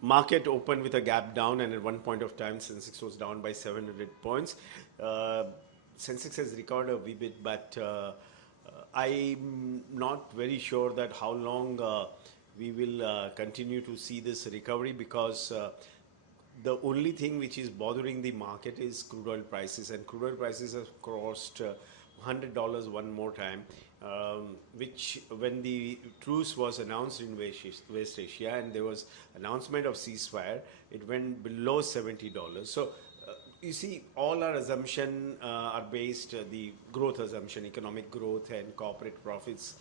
market opened with a gap down, and at one point of time, Sensex was down by 700 points. Uh, Sensex has recovered a wee bit, but I'm not very sure that how long we will continue to see this recovery, because the only thing which is bothering the market is crude oil prices, and crude oil prices have crossed $100 one more time, which when the truce was announced in West Asia and there was announcement of ceasefire, it went below $70. So you see, all our assumption are based, the growth assumption, economic growth and corporate profits.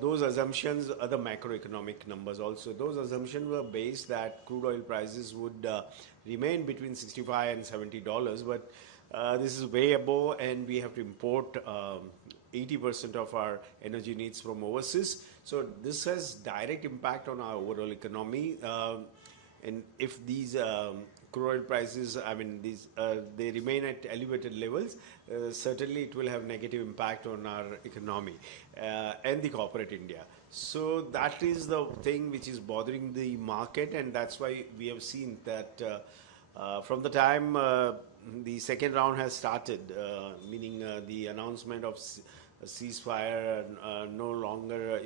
Those assumptions, other macroeconomic numbers also, those assumptions were based that crude oil prices would remain between 65 and $70, but this is way above, and we have to import 80% of our energy needs from overseas. So this has direct impact on our overall economy. And if these crude oil prices, I mean, they remain at elevated levels, certainly it will have negative impact on our economy and the corporate India. So that is the thing which is bothering the market, and that's why we have seen that from the time the second round has started, meaning the announcement of ceasefire no longer,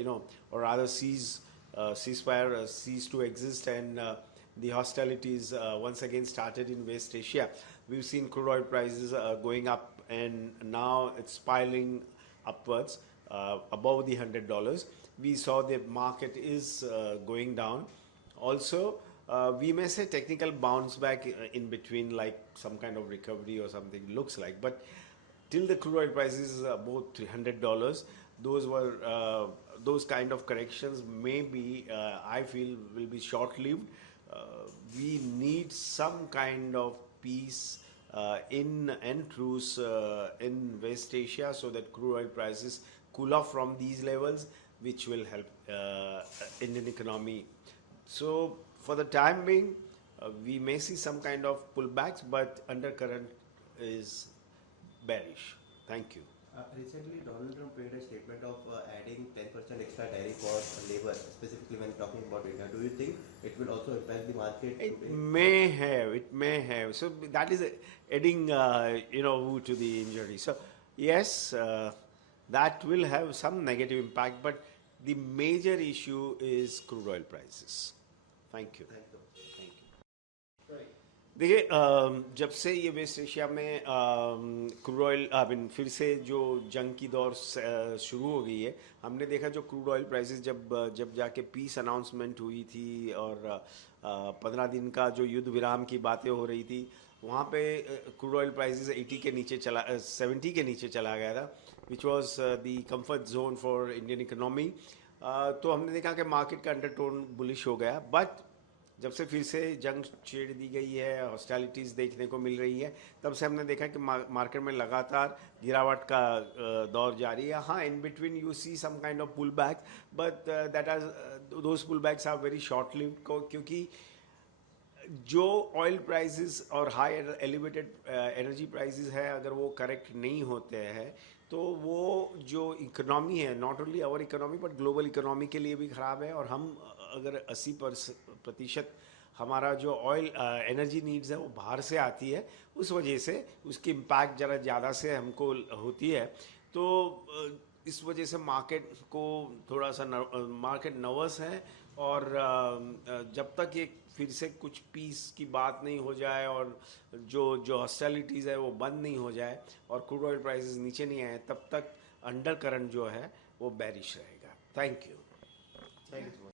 or rather ceasefire ceased to exist, and the hostilities once again started in West Asia. We've seen crude oil prices going up, and now it's piling upwards above the $100. We saw the market is going down. Also, we may say technical bounce back in between, like some kind of recovery or something looks like, but till the crude oil prices above $300, those kind of corrections may be, I feel, will be short-lived. We need some kind of peace and truce in West Asia, so that crude oil prices cool off from these levels, which will help Indian economy. So for the time being, we may see some kind of pullbacks, but undercurrent is bearish. Thank you. Recently, Donald Trump made a statement of adding 10% extra tariff for labor, specifically when talking about India. Do you think it will also impact the market? It may have. It may have. So that is adding, wood to the injury. So yes, that will have some negative impact, but the major issue is crude oil prices. Thank you. Thank you. देखिए, जब से ये waste Asia में crude oil फिर से जो जंग की दौर शुरू हो गई है, हमने देखा जो क्रूड ऑयल प्राइसेस जब जाके पीस अनाउंसमेंट हुई थी, और 15 दिन का जो युद्ध विराम की बातें हो रही थी, वहाँ पे क्रूड ऑयल प्राइसेस 70 के नीचे चला गया था, which was the comfort zone for Indian economy. तो हमने देखा कि मार्केट का अंडरटोन बुलिश हो गया, बट जब से फिर से जंग छेड़ दी गई है, हॉस्टिलिटीज़ देखने को मिल रही है, तब से हमने देखा कि मार्केट में लगातार गिरावट का दौर जारी है. हाँ, in between you see some kind of pull back, but those pull backs are very short lived, क्योंकि जो ऑयल प्राइसेस और हाई एलिवेटेड एनर्जी प्राइसेस है, अगर वो करेक्ट नहीं होते हैं, तो वो जो इकोनॉमी है, not only our economy but global economy के लिए भी ख़राब है. और हम अगर 80% हमारा जो ऑयल एनर्जी नीड्स है वो बाहर से आती है, उस वजह से उसकी इम्पैक्ट ज़रा ज़्यादा से हमको होती है. तो इस वजह से मार्केट को थोड़ा सा मार्केट नर्वस है, और जब तक ये फिर से कुछ पीस की बात नहीं हो जाए, और जो हॉस्टिलिटीज़ है वो बंद नहीं हो जाए, और क्रूड ऑयल प्राइसेस नीचे नहीं आए, तब तक अंडर करंट जो है वो बेरिश रहेगा. Thank you.